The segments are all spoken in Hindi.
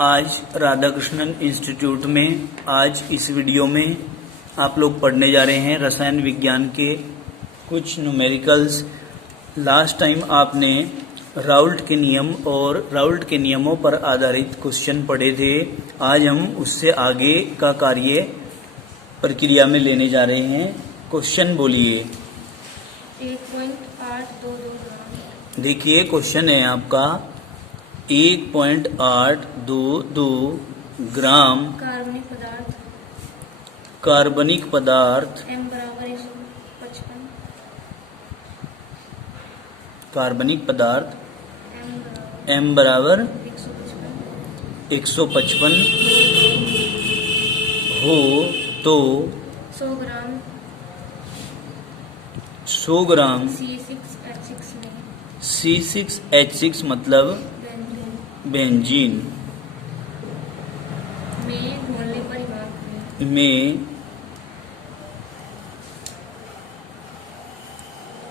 आज राधाकृष्णन इंस्टीट्यूट में आज इस वीडियो में आप लोग पढ़ने जा रहे हैं रसायन विज्ञान के कुछ न्यूमेरिकल्स। लास्ट टाइम आपने राउल्ट के नियम और राउल्ट के नियमों पर आधारित क्वेश्चन पढ़े थे। आज हम उससे आगे का कार्य प्रक्रिया में लेने जा रहे हैं। क्वेश्चन बोलिए। 1.822 देखिए क्वेश्चन है आपका 1.822 ग्राम कार्बनिक पदार्थ m बराबर 155 कार्बनिक पदार्थ m m बराबर 155 155 हो तो 100 ग्राम C6H6 मतलब बेंजीन में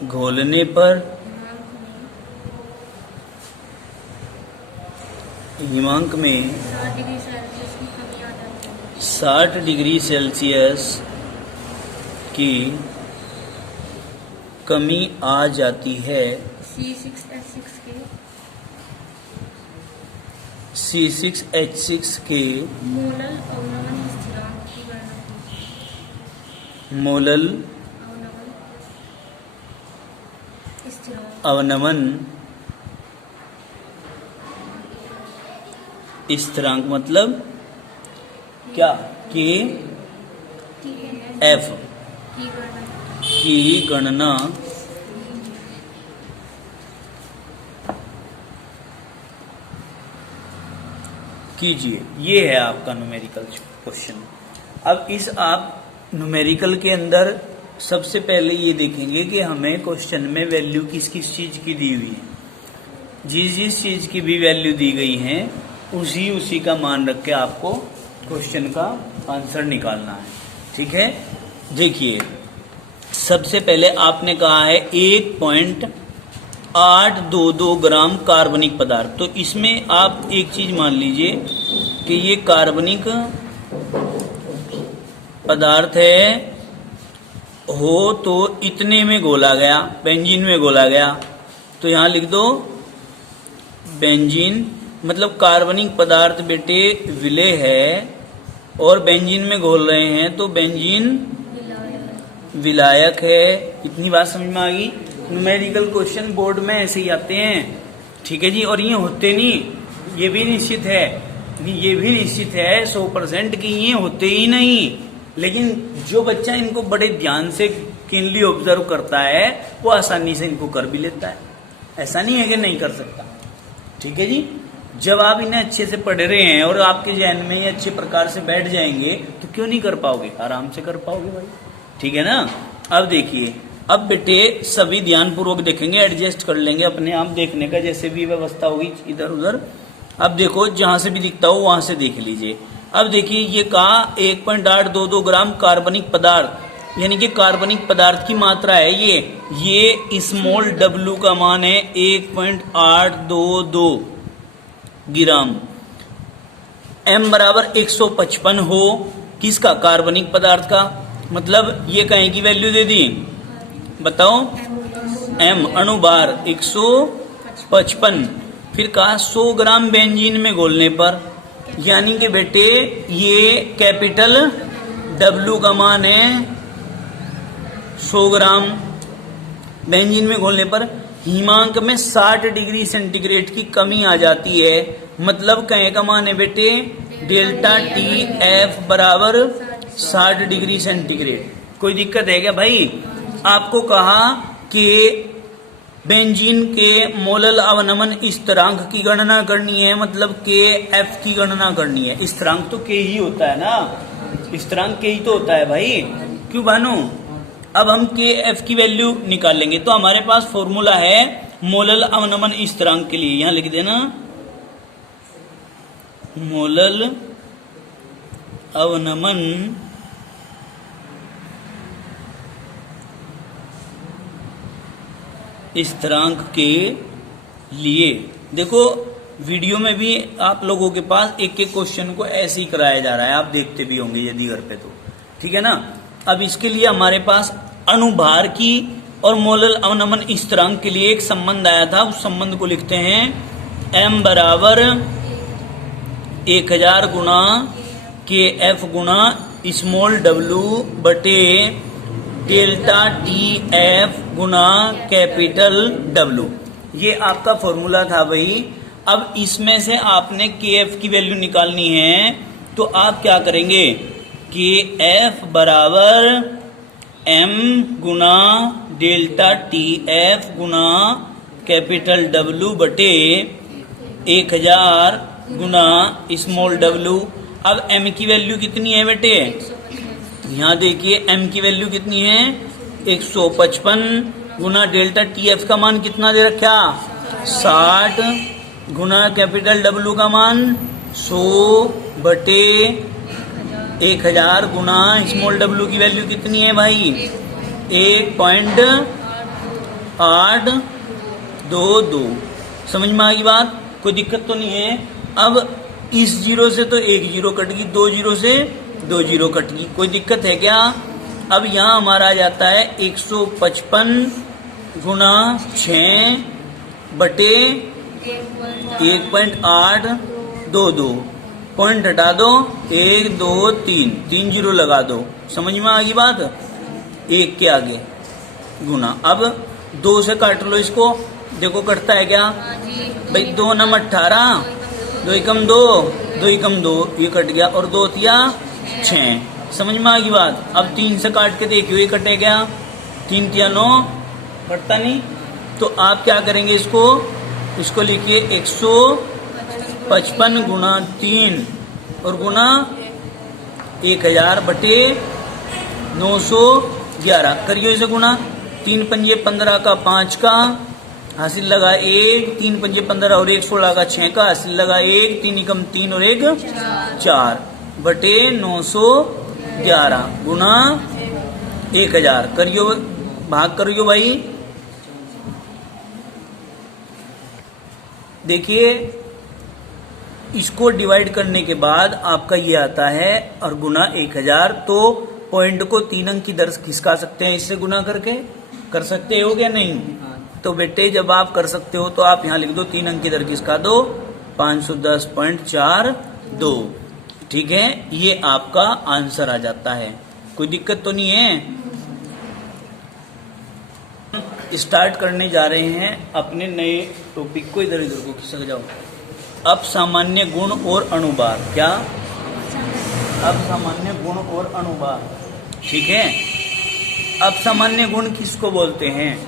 घोलने पर हिमांक में 60 डिग्री सेल्सियस की कमी आ जाती है। C6H6 के मोलल अवनमन स्थिरांक मतलब क्या KF की गणना कीजिए। ये है आपका न्यूमेरिकल क्वेश्चन। अब इस आप न्यूमेरिकल के अंदर सबसे पहले ये देखेंगे कि हमें क्वेश्चन में वैल्यू किस किस चीज की दी हुई है। जिस जिस चीज की भी वैल्यू दी गई है उसी का मान रख के आपको क्वेश्चन का आंसर निकालना है। ठीक है, देखिए सबसे पहले आपने कहा है 1.822 ग्राम कार्बनिक पदार्थ। तो इसमें आप एक चीज मान लीजिए कि ये कार्बनिक पदार्थ है हो तो इतने में घोला गया, बेंजीन में घोला गया। तो यहां लिख दो बेंजीन मतलब कार्बनिक पदार्थ बेटे विलेय है और बेंजीन में घोल रहे हैं तो बेंजीन विलायक है। इतनी बात समझ में आ गई। न्यूमेरिकल क्वेश्चन बोर्ड में ऐसे ही आते हैं। ठीक है जी। और ये होते नहीं, ये भी निश्चित है, ये भी निश्चित है 100% कि ये होते ही नहीं। लेकिन जो बच्चा इनको बड़े ध्यान से कीनली ऑब्जर्व करता है वो आसानी से इनको कर भी लेता है। ऐसा नहीं है कि नहीं कर सकता। ठीक है जी। जब आप इन्हें अच्छे से पढ़ रहे हैं और आपके जहन में ये अच्छे प्रकार से बैठ जाएंगे तो क्यों नहीं कर पाओगे, आराम से कर पाओगे भाई। ठीक है ना। अब देखिए, अब बेटे सभी ध्यान पूर्वक देखेंगे, एडजस्ट कर लेंगे अपने आप देखने का जैसे भी व्यवस्था होगी इधर उधर। अब देखो जहां से भी दिखता हो वहां से देख लीजिए। अब देखिए ये कहा 1.822 ग्राम कार्बनिक पदार्थ यानी कि कार्बनिक पदार्थ की मात्रा है ये स्मॉल w का मान है 1.822 ग्राम। m बराबर 155 हो किसका, कार्बनिक पदार्थ का। मतलब ये कहीं की वैल्यू दे दी, बताओ m अणुभार 155। फिर कहा 100 ग्राम बेंजीन में घोलने पर, यानी कि बेटे ये कैपिटल W का मान है 100 ग्राम बेंजीन में घोलने पर हिमांक में 60 डिग्री सेंटीग्रेड की कमी आ जाती है। मतलब कहे का मान है बेटे डेल्टा TF बराबर 60 डिग्री सेंटीग्रेड। कोई दिक्कत है क्या भाई। आपको कहा कि बेंजीन के मोलल अवनमन स्थिरांक की गणना करनी है, मतलब KF की गणना करनी है। स्थिरांक तो K ही होता है ना, स्थिरांक K ही तो होता है भाई। क्यों भानु। अब हम KF की वैल्यू निकाल लेंगे। तो हमारे पास फॉर्मूला है मोलल अवनमन स्थिरांक के लिए, यहां लिख देना मोलल अवनमन स्थिरांक के लिए। देखो वीडियो में भी आप लोगों के पास एक एक क्वेश्चन को ऐसे ही कराया जा रहा है, आप देखते भी होंगे यदि घर पे तो, ठीक है ना। अब इसके लिए हमारे पास अनुभार की और मोलल अवनमन स्थिरांक के लिए एक संबंध आया था, उस संबंध को लिखते हैं m बराबर 1000 गुना KF गुना स्मॉल w बटे डेल्टा TF गुना कैपिटल W। ये आपका फॉर्मूला था भाई। अब इसमें से आपने KF की वैल्यू निकालनी है, तो आप क्या करेंगे, KF बराबर m गुना डेल्टा TF गुना कैपिटल W बटे 1000 गुना स्मॉल w। अब m की वैल्यू कितनी है बेटे, यहाँ देखिए m की वैल्यू कितनी है 155 गुना डेल्टा TF का मान कितना दे रखा 60 गुना कैपिटल W का मान 100 बटे 1000 गुना स्मॉल w की वैल्यू कितनी है भाई 1.822। समझ में आ गई बात, कोई दिक्कत तो नहीं है। अब इस जीरो से तो एक जीरो कट गई, 2 जीरो से 2 जीरो कट गई, कोई दिक्कत है क्या। अब यहाँ हमारा आ जाता है 155 गुना 6 बटे 1.822। पॉइंट हटा दो, 1 2 3, 3 जीरो लगा दो। समझ में आ गई बात, 1 के आगे गुना। अब 2 से काट लो इसको, देखो कटता है क्या भाई, 2 नम 18, 2 एकम 2, 2 एकम 2, ये कट गया, और 2 तिया 6। समझ में आ गई बात। अब 3 से काट के देखियो ये कटे क्या, 3 तिया 9, कटता नहीं। तो आप क्या करेंगे, इसको लिखिए 155 गुना 3 और गुना 1000 बटे 911 करियो इसे गुना। 3 पंजे 15 का 5 का हासिल लगा 1, 3 पंजे 15 और 1 16 का 6 का हासिल लगा 1, 3 एकम 3 और 1 4 बटे 911 गुना 1000 करियो, भाग करियो भाई। देखिए इसको डिवाइड करने के बाद आपका ये आता है और गुना 1000। तो पॉइंट को 3 अंक की दर खिसका सकते हैं, इससे गुना करके कर सकते हो क्या नहीं। तो बेटे जब आप कर सकते हो तो आप यहाँ लिख दो 3 अंक की दर खिसका दो 510.42। ठीक है, ये आपका आंसर आ जाता है, कोई दिक्कत तो नहीं है। स्टार्ट करने जा रहे हैं अपने नए टॉपिक को, इधर इधर को खिसक जाओ। अब सामान्य गुण और अनुभार, क्या अब सामान्य गुण और अनुभार, ठीक है। अब सामान्य गुण किसको बोलते हैं,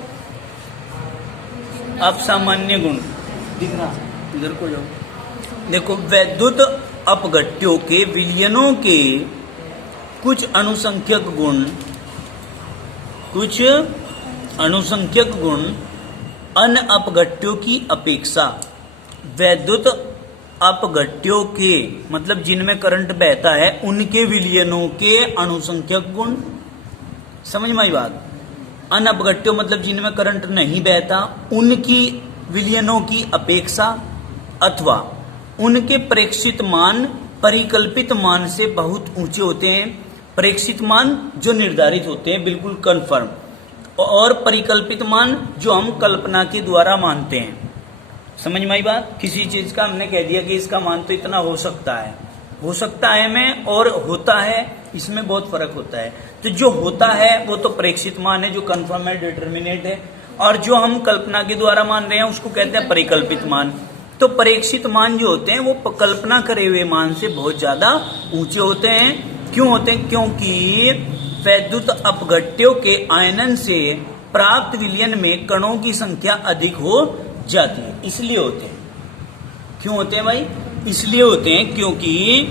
अब सामान्य गुण दिख रहा, इधर को जाओ। देखो वैद्युत अपघट्यों के विलयनों के कुछ अनुसंख्यक गुण अन्य अपघट्यों की अपेक्षा, वैद्युत अपघट्यों के मतलब जिनमें करंट बहता है उनके विलयनों के अनुसंख्यक गुण। समझ में आई बात। अन्य अपघट्यों मतलब जिनमें करंट नहीं बहता उनकी विलयनों की अपेक्षा अथवा उनके प्रेक्षित मान परिकल्पित मान से बहुत ऊंचे होते हैं। प्रेक्षित मान जो निर्धारित होते हैं बिल्कुल कंफर्म, और परिकल्पित मान जो हम कल्पना के द्वारा मानते हैं। समझ में आई बात। किसी चीज का हमने कह दिया कि इसका मान तो इतना हो सकता है में और होता है, इसमें बहुत फर्क होता है। तो जो होता है वो तो प्रेक्षित मान है, जो कंफर्म है, डिटर्मिनेट है, और जो हम कल्पना के द्वारा मान रहे हैं उसको कहते हैं परिकल्पित मान। तो प्रेक्षित मान जो होते हैं वो कल्पना करे हुए मान से बहुत ज्यादा ऊंचे होते हैं। क्यों होते हैं, क्योंकि वैद्युत अपघट्यों के आयनन से प्राप्त विलयन में कणों की संख्या अधिक हो जाती है, इसलिए होते हैं। क्यों होते हैं भाई, इसलिए होते हैं क्योंकि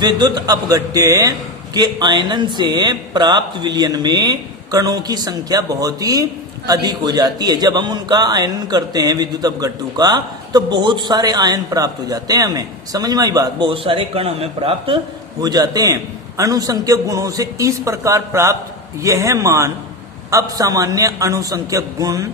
विद्युत अपघट्य के आयनन से प्राप्त विलयन में कणों की संख्या बहुत ही अधिक हो जाती है। जब हम उनका आयनन करते हैं विद्युत अपघट्यों का तो बहुत सारे आयन प्राप्त हो जाते हैं हमें। समझ में आई बात, बहुत सारे कण हमें प्राप्त हो जाते हैं अनुसंख्यक गुणों से। इस प्रकार प्राप्त यह मान अब सामान्य अनुसंख्यक गुण,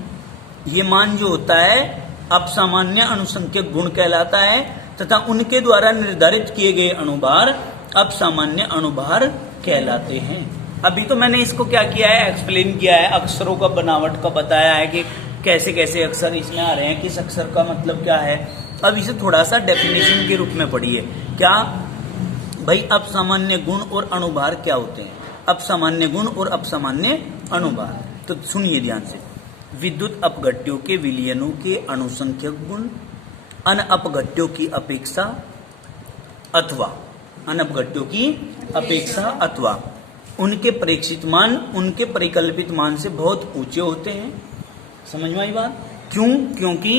ये मान जो होता है अपसामान्य अनुसंख्यक गुण कहलाता है तथा उनके द्वारा निर्धारित किए गए अणुभार अपसामान्य अणुभार कहलाते हैं। अभी तो मैंने इसको क्या किया है, एक्सप्लेन किया है, अक्षरों का बनावट का बताया है कि कैसे कैसे अक्षर इसमें आ रहे हैं, किस अक्षर का मतलब क्या है। अब इसे थोड़ा सा डेफिनेशन के रूप में पढ़िए। क्या भाई, अपसामान्य गुण और अणुभार क्या होते हैं? अपसामान्य गुण और अपसामान्य अणुभार, तो सुनिए ध्यान से। विद्युत अपघट्यों के विलयनों के अनुसंख्यक गुण अनअपघट्यों की अपेक्षा अथवा उनके प्रेक्षित मान उनके परिकल्पित मान से बहुत ऊंचे होते हैं। समझ में आई बात? क्यों? क्योंकि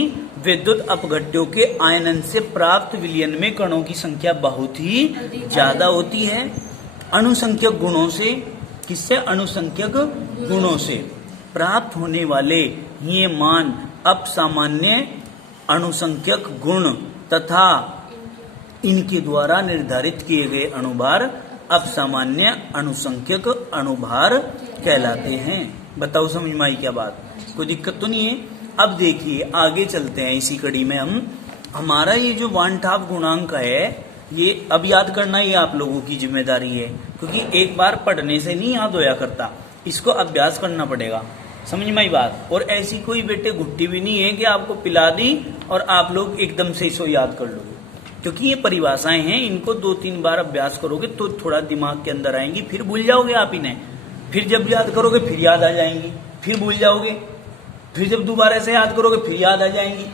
विद्युत अपघट्यों के आयनन से प्राप्त विलयन में कणों की संख्या बहुत ही ज्यादा होती है। अनुसंख्यक गुणों से, किससे? अनुसंख्यक गुणों से प्राप्त होने वाले ये मान अपसामान्य अनुसंख्यक गुण तथा इनके द्वारा निर्धारित किए गए अणुभार अपसामान्य अनुसंख्यक अणुभार कहलाते हैं। बताओ समझ में आई क्या बात? कोई दिक्कत तो नहीं है? अब देखिए आगे चलते हैं इसी कड़ी में हम। हमारा ये जो 1/2 गुणांक है, ये अब याद करना ही आप लोगों की जिम्मेदारी है, क्योंकि एक बार पढ़ने से नहीं याद होया करता, इसको अभ्यास करना पड़ेगा। समझ में आई बात? और ऐसी कोई बेटे घुट्टी भी नहीं है कि आपको पिला दी और आप लोग एकदम से इसको याद कर लोगे, क्योंकि ये परिभाषाएं हैं, इनको 2-3 बार अभ्यास करोगे तो थोड़ा दिमाग के अंदर आएंगी, फिर भूल जाओगे आप इन्हें, फिर जब याद करोगे फिर याद आ जाएंगी, फिर भूल जाओगे, फिर जब दोबारा से याद करोगे फिर याद आ जाएंगी।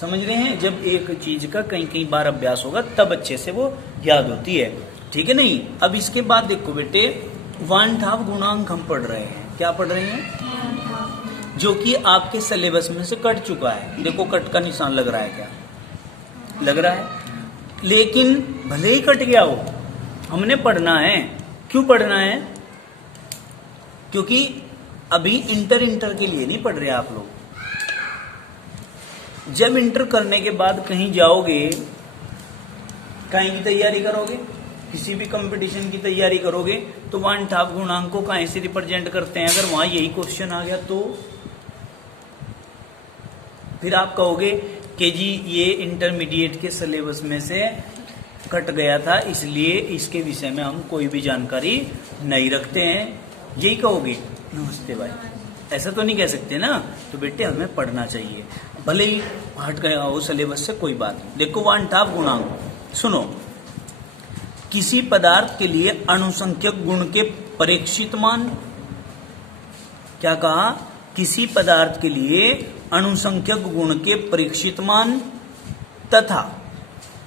समझ रहे हैं? जब एक चीज का कई बार अभ्यास होगा तब अच्छे से वो याद होती है, ठीक है नहीं? अब इसके बाद देखो बेटे, 1/2 गुणांक हम पढ़ रहे हैं। क्या पढ़ रहे हैं? जो कि आपके सिलेबस में से कट चुका है। देखो कट का निशान लग रहा है, क्या लग रहा है? लेकिन भले ही कट गया हो, हमने पढ़ना है। क्यों पढ़ना है? क्योंकि अभी इंटर के लिए नहीं पढ़ रहे आप लोग। जब इंटर करने के बाद कहीं जाओगे, कहीं की तैयारी करोगे, किसी भी कंपटीशन की तैयारी करोगे, तो 1/2 गुणांक को कहीं से रिप्रेजेंट करते हैं। अगर वहां यही क्वेश्चन आ गया तो फिर आप कहोगे कि जी ये इंटरमीडिएट के सिलेबस में से कट गया था, इसलिए इसके विषय में हम कोई भी जानकारी नहीं रखते हैं, यही कहोगे। नमस्ते भाई, ऐसा तो नहीं कह सकते ना। तो बेटे हमें पढ़ना चाहिए, भले ही हट गया हो सिलेबस से, कोई बात नहीं। देखो 1/2 गुणांक सुनो। किसी पदार्थ के लिए अनुसंख्यक गुण के परीक्षित मान, क्या कहा? किसी पदार्थ के लिए अनुसंख्यक गुण के परीक्षित मान तथा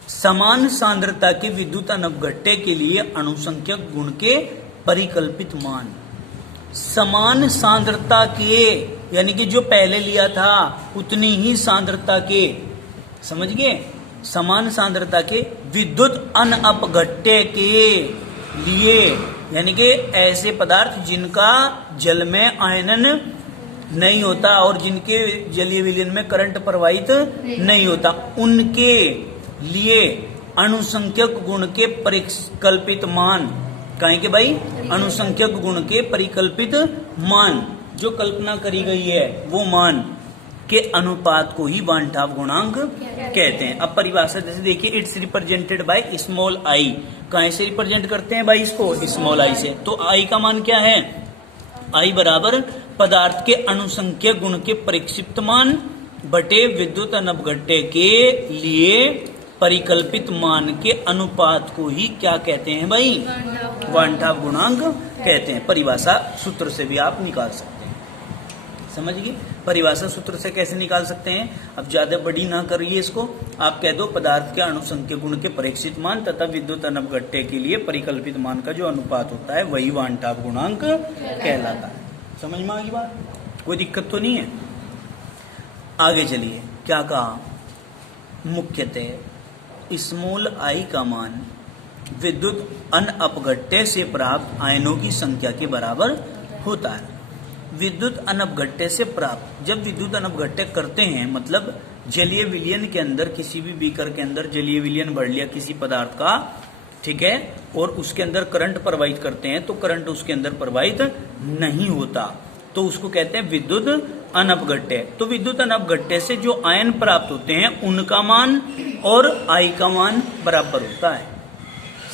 समान सांद्रता के विद्युत अनपघट्य के लिए अनुसंख्यक गुण के परिकल्पित मान। समान सांद्रता के, यानी कि जो पहले लिया था उतनी ही सांद्रता के, समझ गए? समान सांद्रता के विद्युत अनपघट्य के लिए, यानी कि ऐसे पदार्थ जिनका जल में आयनन नहीं होता और जिनके जलीय विलयन में करंट प्रवाहित नहीं होता, उनके लिए अनुसंख्यक गुण के परिकल्पित मान। कहेंगे भाई अनुसंख्यक गुण के परिकल्पित मान, जो कल्पना करी गई है वो मान के अनुपात को ही 1/2 गुणांक कहते हैं। अब परिभाषा जैसे देखिए, it's represented by small I. कहां से रिप्रेजेंट करते हैं भाई इसको? स्मॉल आई से। तो आई का मान क्या है? आई बराबर पदार्थ के अनुसंख्यक गुण के परिक्षिप्त मान बटे विद्युत अनपघट्य के लिए परिकल्पित मान के अनुपात को ही क्या कहते हैं भाई? 1/2 गुणांक कहते हैं। परिभाषा सूत्र से भी आप निकाल सकते हैं, समझ गए? परिभाषा सूत्र से कैसे निकाल सकते हैं? अब ज्यादा बड़ी ना करिए इसको, आप कह दो पदार्थ के अनुसंख्यक गुण के परीक्षित मान तथा विद्युत अनपघट्य के लिए परिकल्पित मान का जो अनुपात होता है वही 1/2 गुणांक कहलाता है। समझ में आ गई बात? कोई दिक्कत तो नहीं है? आगे चलिए, क्या कहा? मुख्यतः स्मॉल आई का मान विद्युत अनपघट्य से प्राप्त आयनों की संख्या के बराबर होता है। विद्युत अनपघट्य से प्राप्त, जब विद्युत अनपघट्य करते हैं मतलब जलीय विलयन के अंदर, किसी भी बीकर के अंदर जलीय विलयन बढ़ लिया किसी पदार्थ का, ठीक है, और उसके अंदर करंट प्रवाहित करते हैं तो करंट उसके अंदर प्रवाहित नहीं होता। तो उसको कहते हैं विद्युत अनपघट्य। तो विद्युत अनपघट्य से जो आयन प्राप्त होते हैं उनका मान और I का मान बराबर होता है।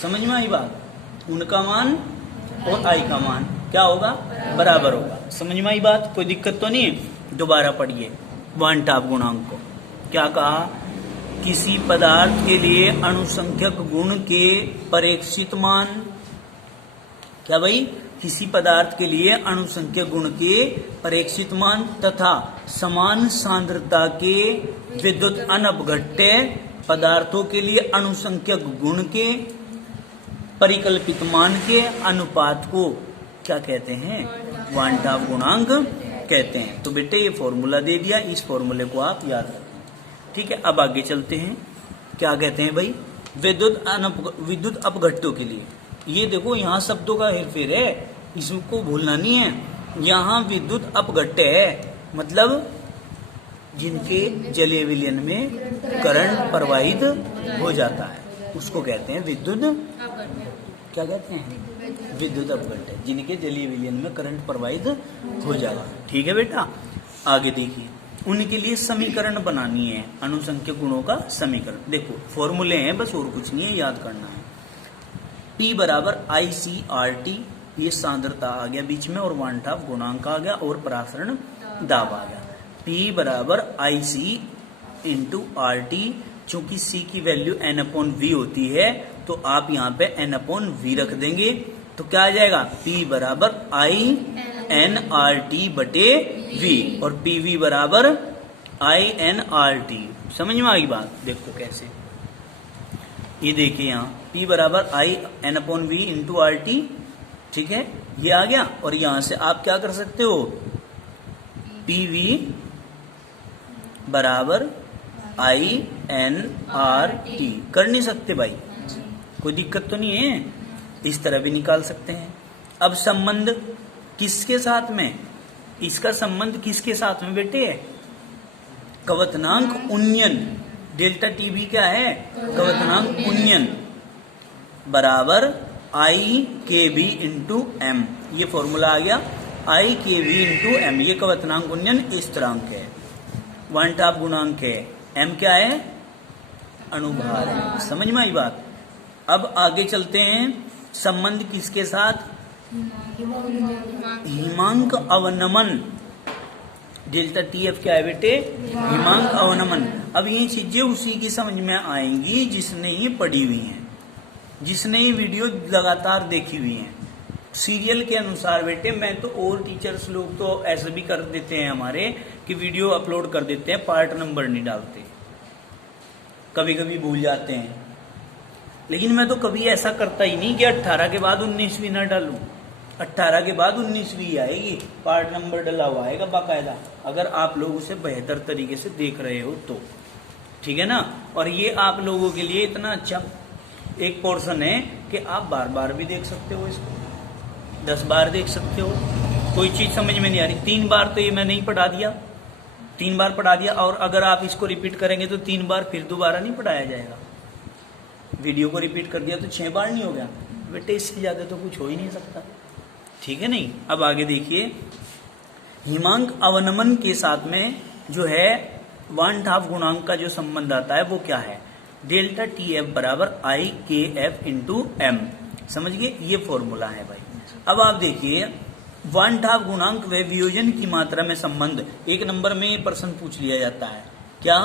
समझ में आई बात? उनका मान और I का मान क्या होगा? बराबर होगा। समझ में आई बात? कोई दिक्कत तो नहीं है? दोबारा पढ़िए वन टॉप गुणांक को। क्या कहा? किसी पदार्थ के लिए अणुसंख्यक गुण के परीक्षित मान, क्या भाई? किसी पदार्थ के लिए अणुसंख्यक गुण के परीक्षित मान तथा समान सांद्रता के विद्युत अनपघट्य पदार्थों के लिए अणुसंख्यक गुण के परिकल्पित मान के अनुपात को क्या कहते हैं? वन टॉप गुणांक कहते हैं। तो बेटे ये फॉर्मूला दे दिया, इस फॉर्मूले को आप याद रखें। ठीक है, अब आगे चलते हैं। क्या कहते हैं भाई? विद्युत अपघट्यों के लिए। ये देखो यहाँ शब्दों का हेरफेर है, इसको भूलना नहीं है। यहाँ विद्युत अपघट्य है मतलब जिनके जलीय विलयन में करंट प्रवाहित हो जाता है, उसको कहते हैं विद्युत, क्या कहते हैं? विद्युत अपघट्य, जिनके जलीय विलयन में करंट प्रवाहित हो जाएगा। ठीक है बेटा, आगे देखिए। उनके लिए समीकरण बनानी है, अणुसंख्यक गुणों का समीकरण। देखो फॉर्मूले हैं बस, और कुछ नहीं है, याद करना है। P बराबर ICRT, ये सांद्रता आ गया बीच में, और वन टॉप गुणांक आ गया, और परासरण दाब आ गया। P बराबर IC इंटू RT, चूंकि C की वैल्यू N/V होती है तो आप यहाँ पे N/V रख देंगे, तो क्या आ जाएगा? P बराबर INRT बटे V, और PV बराबर INRT। समझ में आ गई बात? देखो कैसे, ये देखिए यहाँ P बराबर IN/V इंटू RT, ठीक है, ये आ गया। और यहां से आप क्या कर सकते हो? PV बराबर INRT कर नहीं सकते भाई? कोई दिक्कत तो नहीं है? इस तरह भी निकाल सकते हैं। अब संबंध किसके साथ में? इसका संबंध किसके साथ में बेटे? कवतनांक उन्नयन। डेल्टा टी भी क्या है? कवतनांक उन्नयन बराबर IKB इंटू M। ये फॉर्मूला आ गया, IKB इंटू M। ये कवतनांक उन्नयन स्थिरांक है, वन टॉप गुणांक है। M क्या है? अणुभार है। समझ में आई बात? अब आगे चलते हैं। संबंध किसके साथ? हिमांक अवनमन। डेल्टा TF क्या है बेटे? हिमांक अवनमन। अब ये चीजें उसी की समझ में आएंगी जिसने ये पढ़ी हुई हैं, जिसने ये वीडियो लगातार देखी हुई है सीरियल के अनुसार बेटे। मैं तो, और टीचर्स लोग तो ऐसा भी कर देते हैं हमारे कि वीडियो अपलोड कर देते हैं, पार्ट नंबर नहीं डालते, कभी कभी भूल जाते हैं। लेकिन मैं तो कभी ऐसा करता ही नहीं कि 18 के बाद 19वीं ना डालूं। 18 के बाद 19वीं आएगी, पार्ट नंबर डला हुआ आएगा बाकायदा, अगर आप लोग उसे बेहतर तरीके से देख रहे हो तो। ठीक है ना? और ये आप लोगों के लिए इतना अच्छा एक पोर्शन है कि आप बार बार भी देख सकते हो इसको, 10 बार देख सकते हो। कोई चीज समझ में नहीं आ रही, 3 बार तो ये मैंने ही पढ़ा दिया, 3 बार पढ़ा दिया। और अगर आप इसको रिपीट करेंगे तो 3 बार फिर दोबारा नहीं पढ़ाया जाएगा। वीडियो को रिपीट कर दिया तो 6 बार नहीं हो गया बेटे, इससे ज्यादा तो कुछ हो ही नहीं सकता। ठीक है नहीं? अब आगे देखिए, हिमांक अवनमन के साथ में जो है वन टॉप गुणांक का जो संबंध आता है वो क्या है? डेल्टा TF बराबर IKF इंटू M। समझ गए? ये फॉर्मूला है भाई। अब आप देखिए, वन टॉप गुणांक व वियोजन की मात्रा में संबंध, 1 नंबर में ये प्रश्न पूछ लिया जाता है। क्या?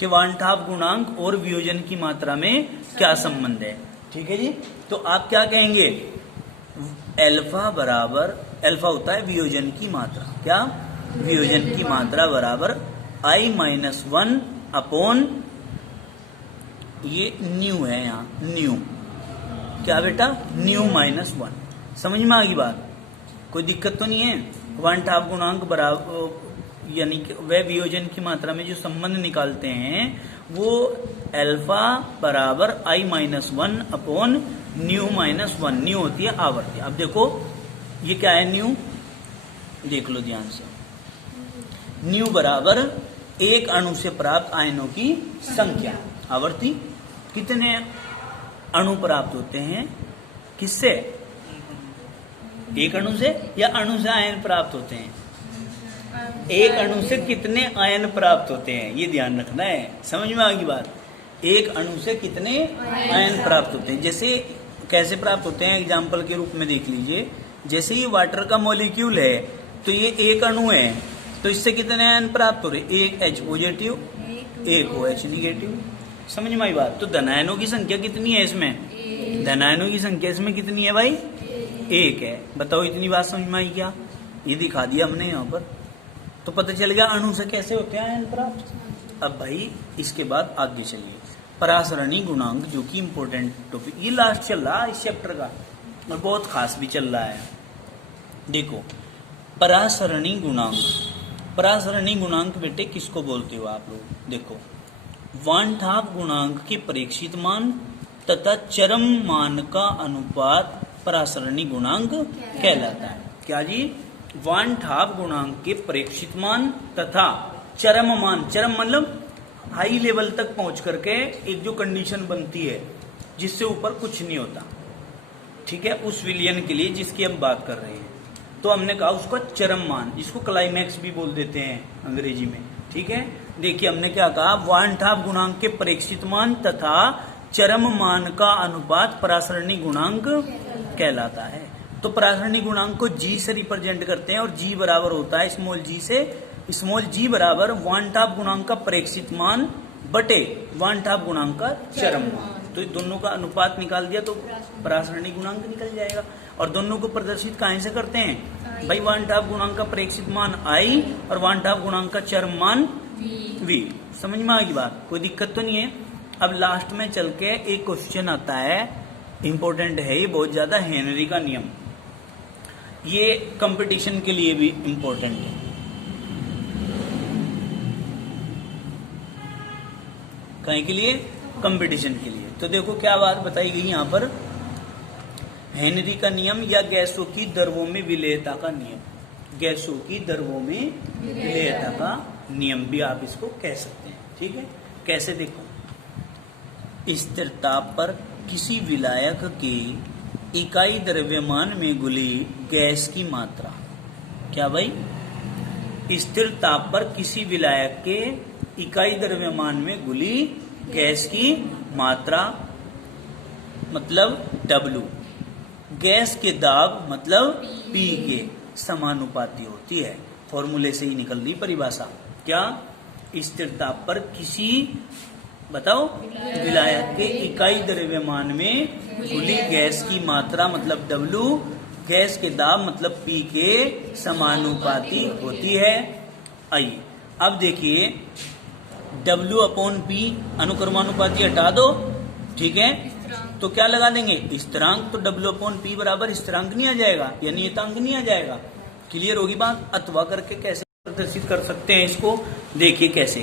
कि वन टॉप गुणांक और वियोजन की मात्रा में क्या संबंध है? ठीक है जी। तो आप क्या कहेंगे? अल्फा बराबर, अल्फा होता है वियोजन की मात्रा, क्या? वियोजन की मात्रा बराबर I-1 अपॉन, ये न्यू है यहाँ, न्यू, क्या बेटा? न्यू -1। समझ में आ गई बात? कोई दिक्कत तो नहीं है? वन टॉप गुणांक बराबर यानी कि वह वियोजन की मात्रा में जो संबंध निकालते हैं वो अल्फा बराबर I-1 अपॉन न्यू -1। न्यू होती है आवर्ती। अब देखो ये क्या है? न्यू, देख लो ध्यान से। न्यू बराबर एक अणु से प्राप्त आयनों की संख्या। आवर्ती कितने अणु प्राप्त होते हैं? किससे? एक अणु से, या अणु से आयन प्राप्त होते हैं? एक अणु से कितने आयन प्राप्त होते हैं, ये ध्यान रखना है। समझ में आ गई बात? एक अणु से कितने आयन प्राप्त होते हैं। जैसे कैसे प्राप्त होते हैं, एग्जाम्पल के रूप में देख लीजिए। जैसे ये वाटर का मॉलिक्यूल है, तो ये एक अणु है, तो इससे कितने आयन प्राप्त हो रहे? एक H पॉजिटिव, एक OH निगेटिव। समझ में आई बात? तो धनायनों की संख्या कितनी है इसमें? धनायनों की संख्या इसमें कितनी है भाई? एक है। बताओ इतनी बात समझ में आई क्या? ये दिखा दिया हमने यहाँ पर, तो पता चल गया अणु से कैसे होते हैं आयन प्राप्त। अब भाई इसके बाद आगे चलिए, परासरणी गुणांक, जो कि इंपॉर्टेंट टॉपिक, ये लास्ट चल रहा है इस चैप्टर का और बहुत खास भी चल रहा है। देखो परासरणी गुणांक, परासरणी गुणांक बेटे किसको बोलते हो आप लोग? देखो वान-हाफ गुणांक के प्रेक्षित मान तथा चरम मान का अनुपात परासरणी गुणांक कहलाता है। क्या जी? वान-हाफ गुणांक के प्रेक्षित मान तथा चरम मान, चरम मतलब हाई लेवल तक पहुंच करके एक जो कंडीशन बनती है जिससे ऊपर कुछ नहीं होता, ठीक है, उस विलयन के लिए जिसकी हम बात कर रहे हैं, तो हमने कहा उसका चरम मान, जिसको क्लाइमैक्स भी बोल देते हैं अंग्रेजी में। ठीक है, देखिए हमने क्या कहा, वान-हाफ गुणांक के प्रेक्षित मान तथा चरम मान का अनुपात परासरणी गुणांक कहलाता है। तो परासरणी गुणांक को G से रिप्रेजेंट करते हैं और G बराबर होता है स्मॉल g से, स्मॉल g बराबर वान-हाफ गुणांक का प्रेक्षित मान बटे वान-हाफ गुणांक का चरम मान। तो दोनों का अनुपात निकाल दिया तो परासरणी गुणांक निकल जाएगा। और दोनों को प्रदर्शित कहां से करते हैं भाई? वान-हाफ गुणांक का प्रेक्षित मान I और वान-हाफ गुणांक का चरम मान V। समझ में आ गई बात? कोई दिक्कत तो नहीं है। अब लास्ट में चल के एक क्वेश्चन आता है, इंपॉर्टेंट है ये बहुत ज्यादा, हेनरी का नियम। ये कंपटीशन के लिए भी इंपॉर्टेंट है। कहीं के लिए? कंपटीशन के लिए। तो देखो क्या बात बताई गई यहाँ पर, हेनरी का नियम या गैसों की द्रवों में विलेयता का नियम। गैसों की द्रवों में विलेयता का नियम भी आप इसको कह सकते हैं। ठीक है, कैसे? देखो स्थिर ताप पर किसी विलायक के इकाई द्रव्यमान में घुली गैस की मात्रा। क्या भाई? स्थिर ताप पर किसी विलायक के इकाई द्रव्यमान में घुली गैस की मात्रा मतलब W, गैस के दाब मतलब P के समानुपाती होती है। फॉर्मूले से ही निकल रही परिभाषा। क्या? स्थिर ताप पर किसी, बताओ, विलायक के इकाई द्रव्यमान में घुली गैस की मात्रा मतलब W, गैस के दाब मतलब P के समानुपाती होती है। आइए अब देखिए, W/P अनुक्रमानुपाती हटा दो, ठीक है, तो क्या लगा देंगे? स्थिरांक। तो W/P बराबर स्थिरांक नहीं आ जाएगा, यानी नियतांक नहीं आ जाएगा। क्लियर होगी बात? अथवा करके कैसे प्रदर्शित कर सकते हैं इसको? देखिए कैसे,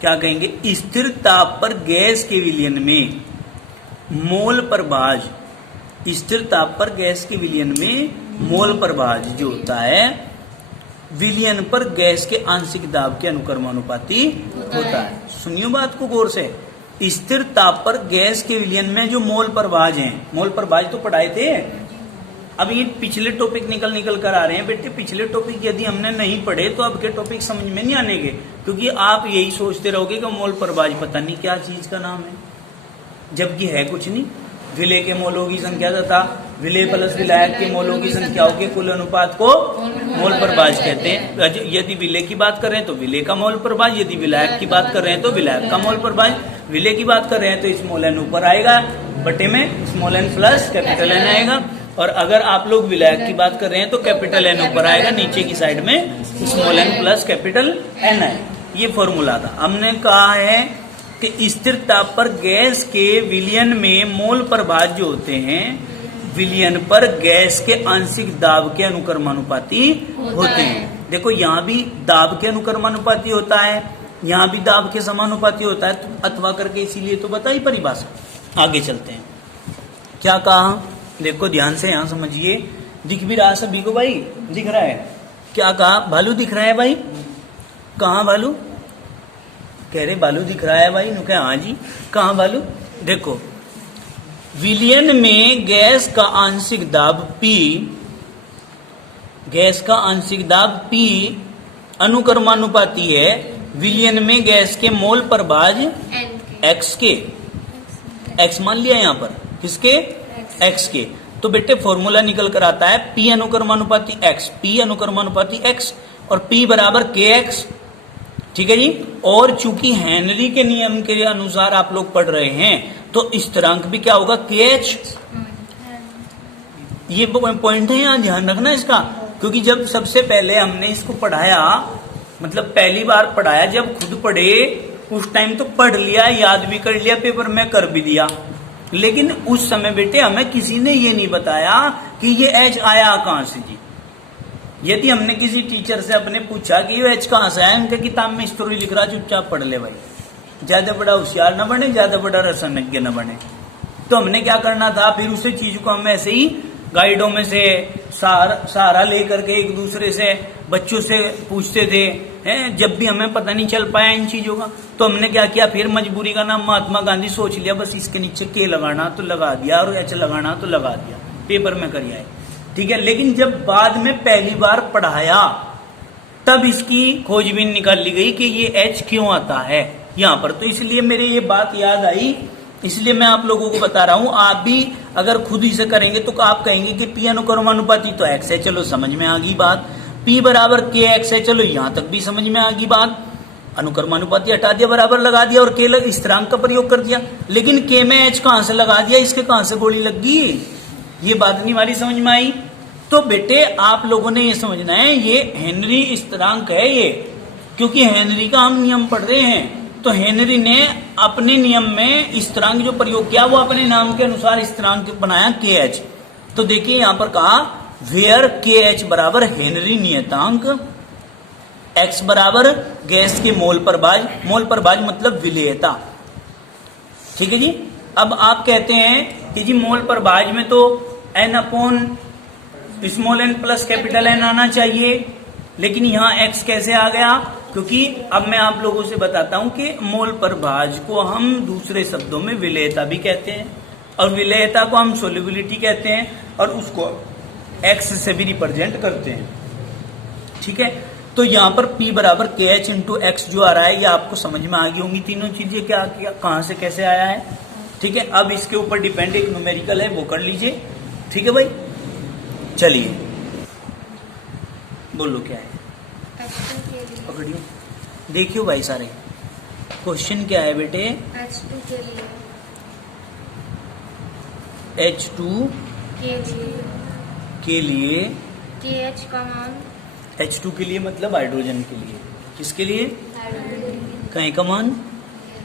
क्या कहेंगे, स्थिर ताप पर गैस के विलयन में मोल प्रभाज, स्थिर ताप पर गैस के विलयन में मोल प्रभाज जो होता है विलयन पर गैस के आंशिक दाब के अनुक्रमानुपाती होता है। सुनियो बात को गौर से, स्थिर ताप पर गैस के विलयन में जो मोल प्रभाज हैं, मोल प्रभाज तो पढ़ाए थे। अब ये पिछले टॉपिक निकल कर आ रहे हैं बेटे। पिछले टॉपिक यदि हमने नहीं पढ़े तो अब के टॉपिक समझ में नहीं आने के, क्योंकि आप यही सोचते रहोगे कि मोल प्रभाज पता नहीं क्या चीज का नाम है, जबकि है कुछ नहीं। विलय के मोलों की संख्या तथा विलय प्लस विलायक के मोलों की संख्याओं के कुल अनुपात को मोल प्रभाज कहते हैं। यदि विलय की बात कर रहे हैं तो विलय का मोल प्रभाज, यदि विलायक की बात कर रहे हैं तो विलायक का मोल प्रभाज। विलय की बात कर रहे हैं तो स्मॉल एन ऊपर आएगा, बटे में small N plus capital N आएगा। और अगर आप लोग विलायक की बात कर रहे हैं तो कैपिटल एन ऊपर आएगा, नीचे की साइड में small N plus capital N आएगा। ये फॉर्मूला था। हमने कहा है कि स्थिर ताप पर गैस के विलयन में मोल प्रभाज जो होते हैं विलयन पर गैस के आंशिक दाब के अनुक्रमानुपाती होते हैं। देखो यहाँ भी दाब के अनुक्रमानुपाती होता है, यहाँ भी दाब के समानुपाती होता है, तो अथवा करके इसीलिए तो बताई परिभाषा। आगे चलते हैं, क्या कहा देखो ध्यान से, यहाँ समझिए। दिख भी रहा सभी को भाई? दिख रहा है? क्या कहा? भालू दिख रहा है भाई? कहाँ भालू? कह रहे भालू दिख रहा है भाई। नुके हाँ जी। कहाँ भालू? देखो, विलयन में गैस का आंशिक दाब P, गैस का आंशिक दाब P अनुक्रमानुपाती है विलयन में गैस के मोल पर भाज एन के एक्स के, एक्स मान लिया यहाँ पर, किसके, एक्स के। तो बेटे फॉर्मूला निकल कर आता है पी अनुक्रमानुपाती एक्स, पी अनुक्रमानुपाती एक्स और पी बराबर के एक्स। ठीक है जी। और चूंकि हेनरी के नियम के अनुसार आप लोग पढ़ रहे हैं तो स्थिरांक भी क्या होगा, के एच। ये पॉइंट है, यहाँ ध्यान रखना इसका, क्योंकि जब सबसे पहले हमने इसको पढ़ाया, मतलब पहली बार पढ़ाया, जब खुद पढ़े उस टाइम तो पढ़ लिया, याद भी कर लिया, पेपर में कर भी दिया, लेकिन उस समय बेटे हमें किसी ने ये नहीं बताया कि ये एच आया कहां से जी। यदि हमने किसी टीचर से अपने पूछा कि ये एच कहां से आया, उनके किताब में स्टोरी लिख रहा, चुपचाप पढ़ ले भाई, ज्यादा बड़ा होशियार न बने, ज्यादा बड़ा रसज्ञ न बने। तो हमने क्या करना था, फिर उसे चीज को हम ऐसे ही गाइडों में से सहारा लेकर के एक दूसरे से, बच्चों से पूछते थे, हैं, जब भी हमें पता नहीं चल पाया इन चीजों का तो हमने क्या किया, फिर मजबूरी का नाम महात्मा गांधी सोच लिया, बस इसके नीचे के लगाना तो लगा दिया और एच लगाना तो लगा दिया, पेपर में कर आए। ठीक है। लेकिन जब बाद में पहली बार पढ़ाया तब इसकी खोजबीन निकाल ली गई कि ये एच क्यों आता है यहाँ पर। तो इसलिए मेरे ये बात याद आई, इसलिए मैं आप लोगों को बता रहा हूं। आप भी अगर खुद ही से करेंगे तो आप कहेंगे कि पी अनुक्रमानुपाती तो एक्स है, चलो समझ में आ गई बात। पी बराबर के एक्स है, चलो यहां तक भी समझ में आ गई बात। अनुक्रमानुपाती हटा दिया, बराबर लगा दिया और के स्थिरांक का प्रयोग कर दिया। लेकिन के में एच कहां से लगा दिया, इसके कहां से गोली लग गई, ये बात नहीं हमारी समझ में आई। तो बेटे आप लोगों ने ये समझना है, ये हेनरी स्थिरांक है ये, क्योंकि हेनरी का हम नियम पढ़ रहे हैं। तो हेनरी ने अपने नियम में स्थिरांक जो प्रयोग किया वो अपने नाम के अनुसार स्थिरांक बनाया के एच। तो देखिए यहां पर कहा वेयर के एच बराबर हेनरी नियतांक, एक्स बराबर गैस के मोल पर भाज, मोल पर भाज मतलब विलेयता। ठीक है जी। अब आप कहते हैं कि जी मोल पर भाज में तो N upon small N plus capital N आना चाहिए, लेकिन यहां एक्स कैसे आ गया, क्योंकि अब मैं आप लोगों से बताता हूं कि मोल पर भाज को हम दूसरे शब्दों में विलेयता भी कहते हैं और विलेयता को हम सोल्युबिलिटी कहते हैं और उसको एक्स से भी रिप्रेजेंट करते हैं। ठीक है। तो यहां पर P बराबर के एच इंटू एक्स जो आ रहा है ये आपको समझ में आ गई होंगी तीनों चीजें, क्या कहां से कैसे आया है। ठीक है। अब इसके ऊपर डिपेंड एक न्यूमेरिकल है वो कर लीजिए। ठीक है भाई, चलिए बोलो क्या है, पकड़ियो देखियो भाई सारे क्वेश्चन क्या है बेटे। H2 के लिए H2 के के लिए KH का मान, H2 के लिए मतलब हाइड्रोजन के लिए, किसके लिए, कहीं का मान,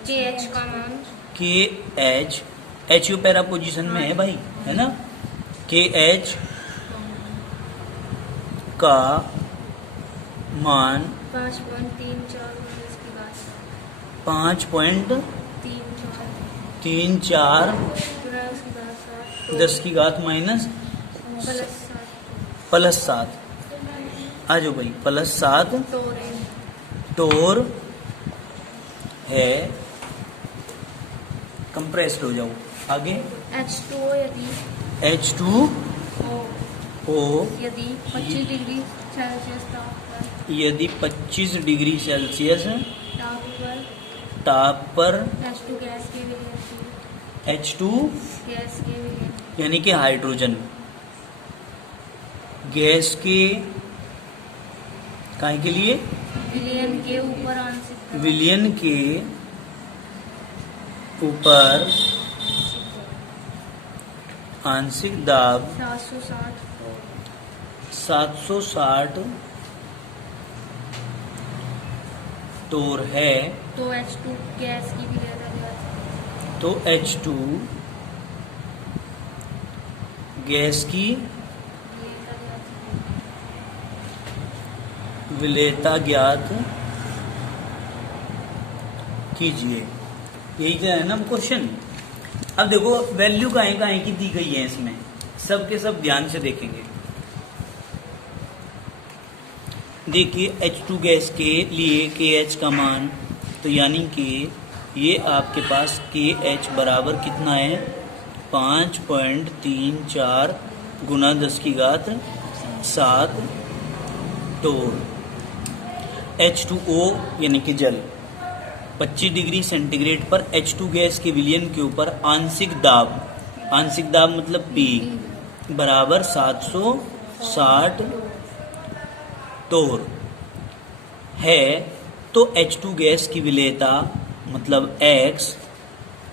KH का मान, KH, H you para position में है भाई, है ना। KH का मान 5.34 की बात, 5.34 10 की घात माइनस +7, आ जाओ भाई, +7 टोर है, कंप्रेस्ड हो जाओ आगे। H2O यदि H2O यदि 25 डिग्री सेल्सियस यदि 25 डिग्री सेल्सियस ताप पर H2 गैस के विलयन, H2 गैस के विलयन, यानी कि हाइड्रोजन गैस के काहे के लिए, विलयन के ऊपर आंशिक, विलयन के ऊपर आंशिक दाब 760 टोर है, तो H2 गैस की विलयनता ज्ञात, तो H2 गैस की विलेयता ज्ञात कीजिए। यही तो है ना क्वेश्चन। अब देखो वैल्यू काहे की दी गई है इसमें, सबके सब ध्यान से देखेंगे। देखिए H2 गैस के लिए KH का मान, तो यानी कि ये आपके पास KH बराबर कितना है 5.34 गुना 10 की घात 7 टोर। H2O यानी कि जल 25 डिग्री सेंटीग्रेड पर H2 गैस के विलयन के ऊपर आंशिक दाब मतलब P बराबर 760 तोर है, तो H2 गैस की विलेयता मतलब X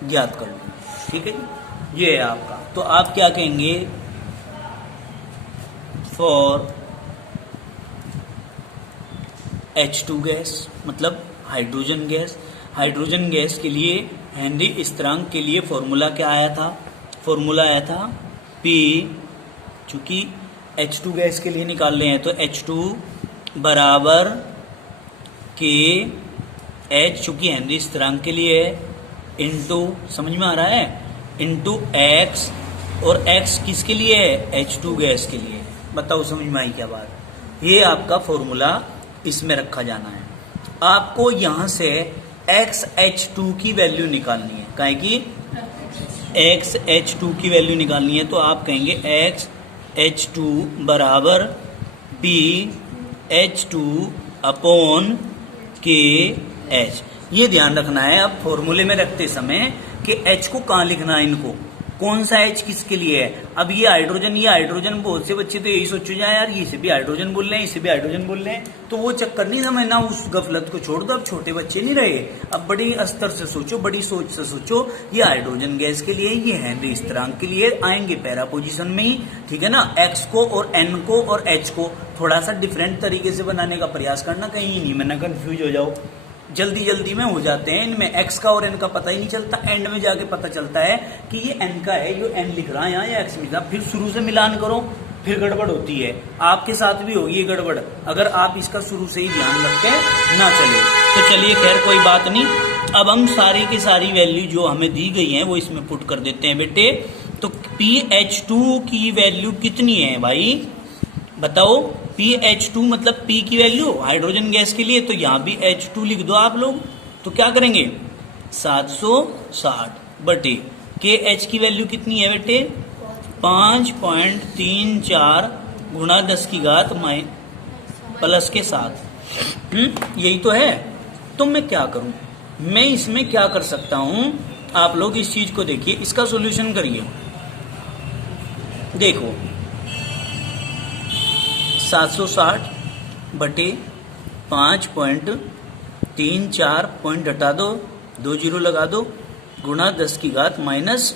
ज्ञात कर लो। ठीक है, ये है आपका। तो आप क्या कहेंगे, फॉर H2 गैस मतलब हाइड्रोजन गैस के लिए हेनरी स्थिरांक के लिए फॉर्मूला क्या आया था P, चूंकि H2 गैस के लिए निकाल रहे हैं तो H2 बराबर के H, चूंकि हेनरी स्थिरांक के लिए है, इनटू, समझ में आ रहा है, इनटू X, और X किसके लिए है, H2 गैस के लिए। बताओ समझ में आई क्या बात। ये आपका फॉर्मूला इसमें रखा जाना है। आपको यहां से XH2 की वैल्यू निकालनी है, काहे कि XH2 की वैल्यू निकालनी है, तो आप कहेंगे XH2 बराबर PH2 अपॉन KH। ये ध्यान रखना है अब फॉर्मूले में रखते समय कि H को कहाँ लिखना है, इनको कौन सा H किसके लिए है। अब ये हाइड्रोजन बहुत से बच्चे तो यही सोचो जाए यार, इसे भी हाइड्रोजन बोल रहे हैं, इसे भी हाइड्रोजन बोल रहे हैं, तो वो चक्कर नहीं समझना, उस गफलत को छोड़ दो। अब छोटे बच्चे नहीं रहे, अब बड़ी स्तर से सोचो, बड़ी सोच से सोचो। ये हाइड्रोजन गैस के लिए, ये हेनरी स्थिरांक के लिए आएंगे पैरा पोजीशन में ही, ठीक है ना। X को और N को और H को थोड़ा सा डिफरेंट तरीके से बनाने का प्रयास करना, कहीं नहीं मैं ना कंफ्यूज हो जाओ। जल्दी में हो जाते हैं, इनमें X का और N का पता ही नहीं चलता, एंड में जाके पता चलता है कि ये N का है, ये N लिख रहा है यहाँ, या X लिख रहा, फिर शुरू से मिलान करो, फिर गड़बड़ होती है। आपके साथ भी होगी ये गड़बड़ अगर आप इसका शुरू से ही ध्यान रख के ना चले तो। चलिए खैर कोई बात नहीं, अब हम सारी की सारी वैल्यू जो हमें दी गई है वो इसमें पुट कर देते हैं बेटे। तो PH2 की वैल्यू कितनी है भाई, बताओ। PH2 मतलब P की वैल्यू हाइड्रोजन गैस के लिए, तो यहां भी H2 लिख दो आप लोग। तो क्या करेंगे, 760 बटे KH की वैल्यू कितनी है बेटे, 5.34 गुणा 10 की घात प्लस के 7। यही तो है। तो मैं क्या करूं, मैं इसमें क्या कर सकता हूं, आप लोग इस चीज को देखिए, इसका सॉल्यूशन करिए। देखो 760 बटे 5.34 पॉइंट हटा दो, 2 जीरो लगा दो, गुणा 10 की घात माइनस,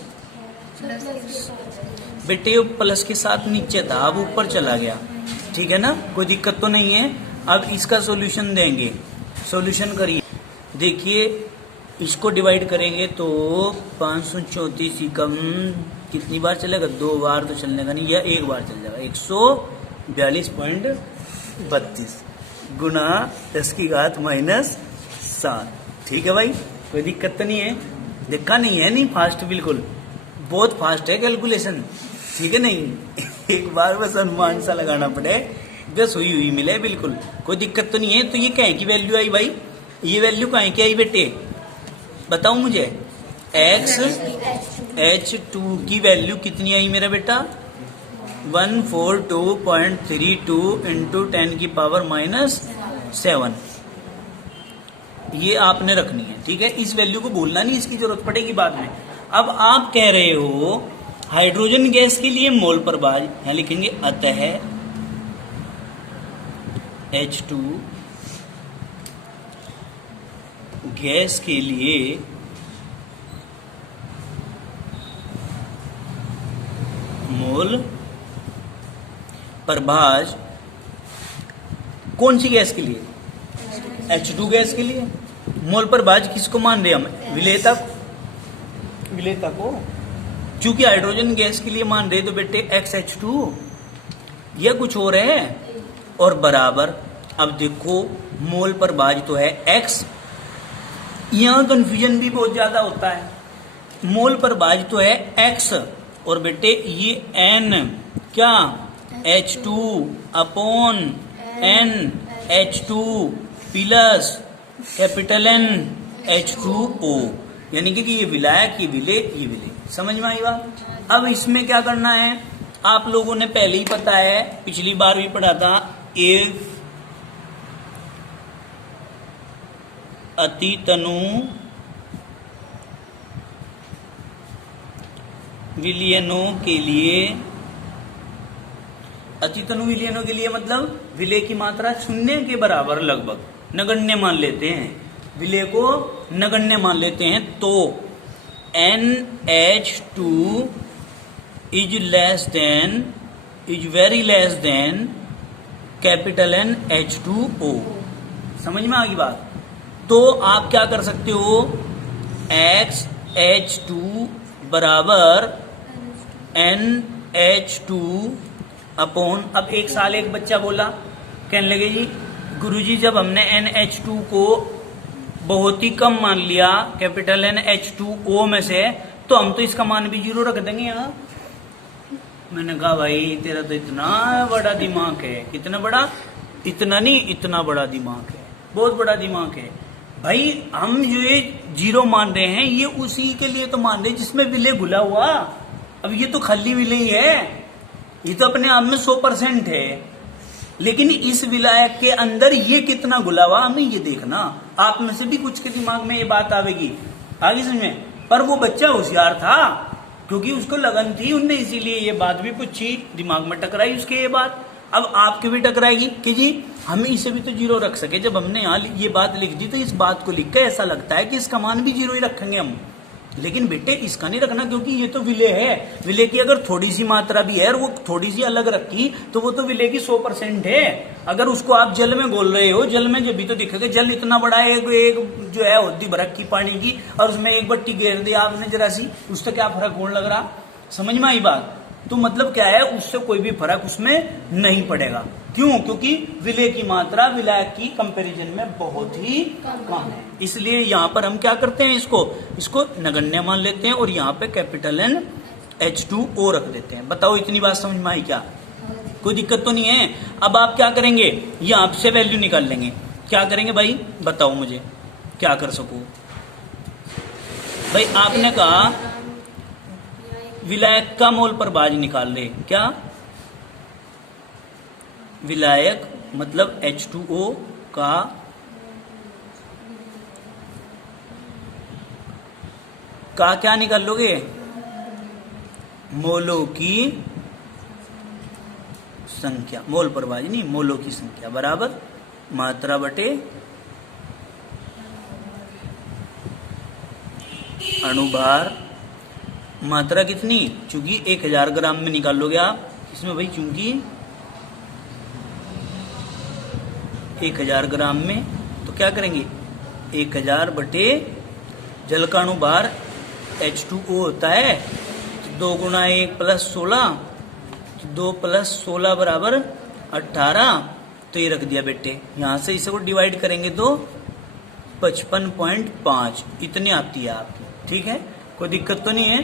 बेटे प्लस के साथ नीचे था, अब ऊपर चला गया, ठीक है ना, कोई दिक्कत तो नहीं है। अब इसका सॉल्यूशन देंगे, सॉल्यूशन करिए। देखिए इसको डिवाइड करेंगे तो 534 ही कम कितनी बार चलेगा, 2 बार तो चलने का नहीं, या 1 बार चल जाएगा, 142.32 गुना 10 की घात माइनस 7। ठीक है भाई, कोई दिक्कत तो नहीं है, देखा नहीं है, नहीं फास्ट, बिल्कुल बहुत फास्ट है कैलकुलेशन, ठीक है नहीं। एक बार बस अनुमान सा लगाना पड़े, बस हुई मिले, बिल्कुल कोई दिक्कत तो नहीं है। तो ये कहीं की वैल्यू आई भाई, ये वैल्यू कहीं की आई बेटे, बताओ मुझे। XH2 की वैल्यू कितनी आई मेरा बेटा, 142.32 इंटू 10 की पावर माइनस 7। ये आपने रखनी है, ठीक है, इस वैल्यू को भूलना नहीं, इसकी जरूरत पड़ेगी बाद में। अब आप कह रहे हो हाइड्रोजन गैस के लिए मोल प्रभाज, यहां लिखेंगे अतः H2 गैस के लिए मोल प्रभाज कौन सी गैस के लिए, H2 गैस के लिए। मोल प्रभाज किसको मान रहे हम, विलेयता को, चूंकि हाइड्रोजन गैस के लिए मान रहे तो बेटे XH2 या कुछ और है, और बराबर। अब देखो मोल प्रभाज तो है X, यहां कंफ्यूजन भी बहुत ज्यादा होता है। मोल प्रभाज तो है X और बेटे ये N क्या, H2 upon N H2 plus capital N H2O, यानी कि ये विलायक, ये विले। समझ में आई बात। अब इसमें क्या करना है, आप लोगों ने पहले ही पता है, पिछली बार भी पढ़ा था, अति तनु विलयनों के लिए, अति तनु विलयनों के लिए मतलब विलय की मात्रा शून्य के बराबर लगभग नगण्य मान लेते हैं, विलय को नगण्य मान लेते हैं, तो NH2 is less than, is very less than capital N H2O। समझ में आ गई बात? तो आप क्या कर सकते हो, XH2 बराबर NH2 अपॉन, अब एक साल एक बच्चा बोला, कहने लगे जी गुरुजी जब हमने NH2 को बहुत ही कम मान लिया कैपिटल NH2O में से, तो हम तो इसका मान भी 0 रख देंगे यहाँ। मैंने कहा भाई तेरा तो इतना बड़ा दिमाग है, कितना बड़ा, इतना नहीं इतना बड़ा दिमाग है, बहुत बड़ा दिमाग है भाई। हम जो ये 0 मान रहे हैं ये उसी के लिए तो मान रहे हैं जिसमें विलय घुला हुआ। अब ये तो खाली विलय ही है, ये तो अपने आप में 100% है, लेकिन इस विलायक के अंदर ये कितना घुला हुआ हमें ये देखना। आप में से भी कुछ के दिमाग में ये बात आवेगी, आगे समझ में। पर वो बच्चा होशियार था क्योंकि उसको लगन थी, उनने इसीलिए ये बात भी पूछी, दिमाग में टकराई उसके ये बात। अब आपके भी टकराएगी कि जी हम इसे भी तो 0 रख सके। जब हमने यहाँ ये बात लिख दी तो इस बात को लिख कर ऐसा लगता है कि इसका मान भी 0 ही रखेंगे हम, लेकिन बेटे इसका नहीं रखना क्योंकि ये तो विलय है। विलय की अगर थोड़ी सी मात्रा भी है और वो थोड़ी सी अलग रखी तो वो तो विलय की 100% है। अगर उसको आप जल में घोल रहे हो, जल में जब भी तो दिखेगा, जल इतना बड़ा है, एक जो है होती बरक की पानी की, और उसमें एक बट्टी घेर दी आपने जरा सी, उससे क्या फर्क होने लग रहा? समझ में आई बात? तो मतलब क्या है, उससे कोई भी फर्क उसमें नहीं पड़ेगा। क्यों? क्योंकि विलय की मात्रा विलायक की कंपैरिजन में बहुत ही कम है। इसलिए यहाँ पर हम क्या करते हैं, इसको नगण्य मान लेते हैं और यहाँ पे कैपिटल N H2O रख देते हैं। बताओ इतनी बात समझ में आई क्या? कोई दिक्कत तो नहीं है? अब आप क्या करेंगे, ये आपसे वैल्यू निकाल लेंगे। क्या करेंगे भाई बताओ मुझे, क्या कर सको? भाई आपने कहा विलायक का मोल पर भाज निकाल ले। क्या? विलायक मतलब H2O का क्या निकाल लोगे? मोलों की संख्या, मोल पर भाज नहीं, मोलों की संख्या बराबर मात्रा बटे अणुभार। मात्रा कितनी? चूंकि 1000 ग्राम में निकाल लोगे आप इसमें भाई, चूंकि 1000 ग्राम में, तो क्या करेंगे 1000 बटे जल का अणुभार H2O होता है, तो 2 गुणा 1 प्लस 16, तो 2 प्लस 16 बराबर 18। तो ये रख दिया बेटे, यहां से इसे को डिवाइड करेंगे तो 55.5 इतनी आती है आपकी। ठीक है, कोई दिक्कत तो नहीं है?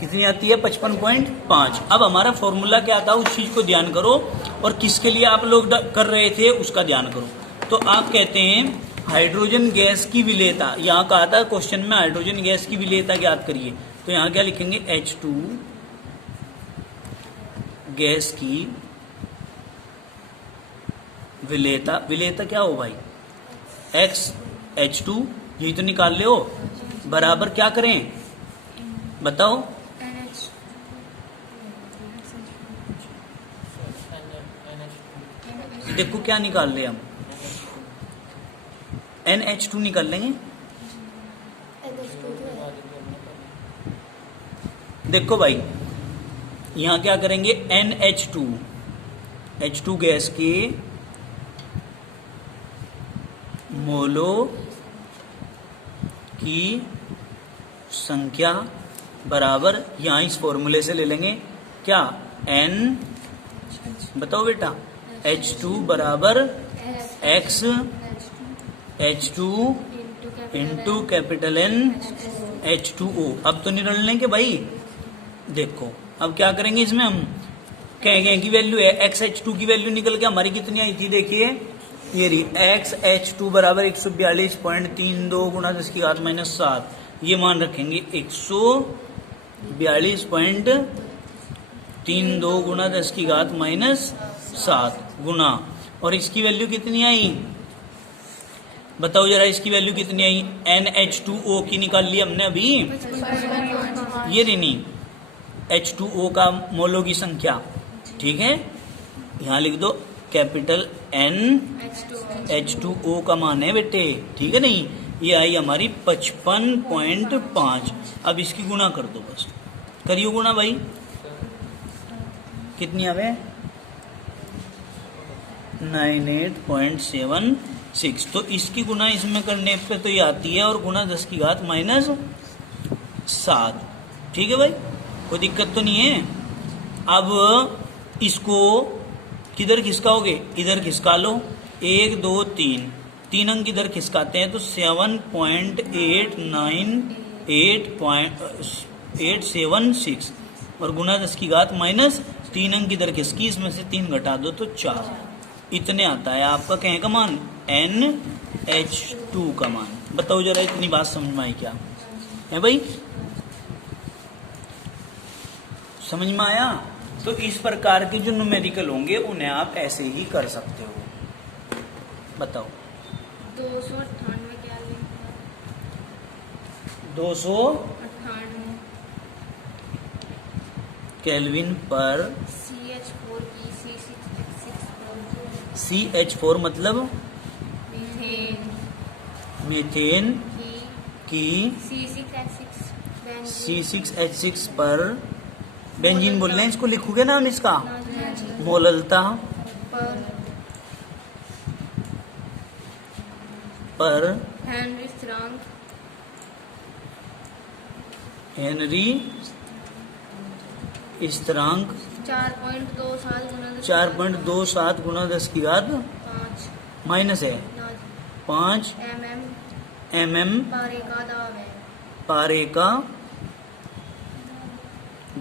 कितनी आती है? 55.5। अब हमारा फॉर्मूला क्या था उस चीज को ध्यान करो, और किसके लिए आप लोग कर रहे थे उसका ध्यान करो। तो आप कहते हैं हाइड्रोजन गैस की विलेयता, यहाँ कहा था क्वेश्चन में हाइड्रोजन गैस की विलेयता ज्ञात करिए, तो यहाँ क्या लिखेंगे H2 गैस की विलेयता। विलेयता क्या हो भाई? H2, यही तो निकाल ले हो, बराबर क्या करें बताओ? देखो क्या निकाल ले हम, NH2 निकाल लेंगे। देखो भाई यहां क्या करेंगे, NH2 H2 गैस के मोलों की संख्या बराबर, यहां इस फॉर्मूले से ले लेंगे क्या, N, बताओ बेटा, H2 बराबर X H2 into capital N H2O। अब तो निकाल लेंगे भाई। देखो अब क्या करेंगे, इसमें हम कहेंगे की वैल्यू है XH2 की वैल्यू निकल के हमारी कितनी आई थी, देखिए ये रही XH2 बराबर 142.32 गुणा 10 की घात -7। ये मान रखेंगे 142.32 गुणा 10 की घात -7 गुना, और इसकी वैल्यू कितनी आई बताओ जरा इसकी वैल्यू कितनी आई। NH2O की निकाल ली हमने अभी, ये रेनी H2O का मोलों की संख्या, ठीक है। यहाँ लिख दो कैपिटल N H2O का मान है बेटे, ठीक है नहीं। ये आई हमारी 55.5। अब इसकी गुणा कर दो, बस करियो गुणा भाई। कितनी आवे 98.76। तो इसकी गुणा इसमें करने पे तो ये आती है, और गुणा 10 की घात -7। ठीक है भाई, कोई दिक्कत तो नहीं है। अब इसको किधर खिसकाओगे, इधर खिसका लो। 1 2 3 तीन अंक इधर खिसकाते हैं तो 7.896 और गुना 10 की घात -3 अंक इधर खिसकी, इसमें से 3 घटा दो तो 4। इतने आता है आपका कहें का मान, NH2 का मान। बताओ जरा इतनी बात समझ में आई क्या है भाई, समझ में आया। तो इस प्रकार के जो न्यूमेरिकल होंगे उन्हें आप ऐसे ही कर सकते हो। बताओ 298 क्या लिखा? 298 केल्विन पर CH4 की C6H6 पर CH4 मतलब मीथेन की C6H6 पर बेंजीन बोल रहे हैं इसको, लिखोगे ना हम इसका मोललता पर हेनरी स्थिरांक स्थिरांक 4.27 गुना 10 की घात 5 माइनस है 5 mm पारे का दाब है। पारे का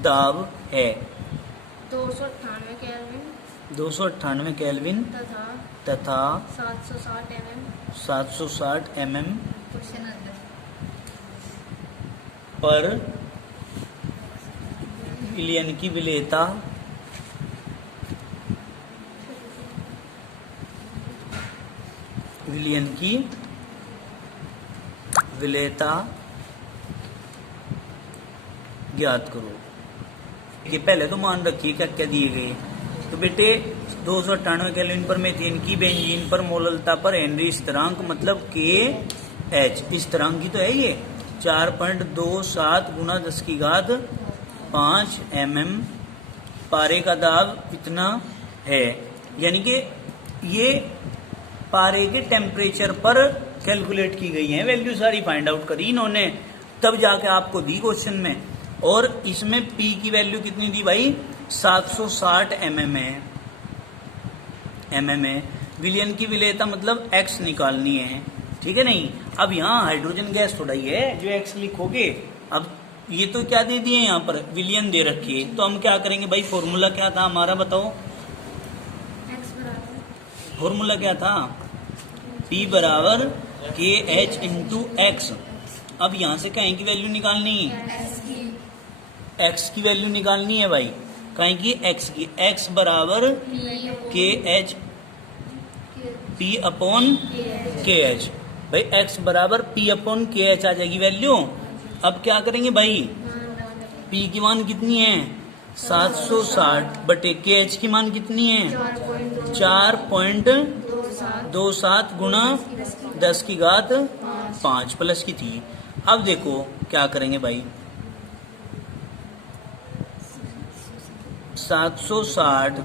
दाब है। 298 केल्विन 298 केल्विन तथा 760 mm पर विलयन की विलेयता ज्ञात करो। कि पहले तो मान रखिए क्या क्या दिए गए। तो बेटे 298 केल्विन पर मीथेन की बेंजीन पर मोललता पर हेनरी स्थिरांक मतलब KH स्थिरांक की तो है ये 4.27 गुना 10 की घात 5 mm पारे का दाब इतना है। यानी कि ये पारे के टेम्परेचर पर कैलकुलेट की गई है वैल्यू, सारी फाइंड आउट करी इन्होंने, तब जाके आपको दी क्वेश्चन में। और इसमें P की वैल्यू कितनी दी भाई 760 mm है। विलयन की विलेयता मतलब X निकालनी है, ठीक है नहीं। अब यहाँ हाइड्रोजन गैस थोड़ा ही है जो X लिखोगे। अब ये तो क्या दे दिए यहाँ पर, विलयन दे रखी है, तो हम क्या करेंगे भाई, फॉर्मूला क्या था हमारा बताओ। फॉर्मूला क्या था, P बराबर KH इंटू X। अब यहाँ से कहें की वैल्यू निकालनी है, X की वैल्यू निकालनी है भाई, कहें की X की। X बराबर KH P अपॉन KH। भाई X बराबर P अपॉन KH आ जाएगी वैल्यू। अब क्या करेंगे भाई, P की मान कितनी है 760 बटे KH की मान कितनी है 4.27 गुना 10 की घात 5 प्लस की थी। अब देखो क्या करेंगे भाई, 760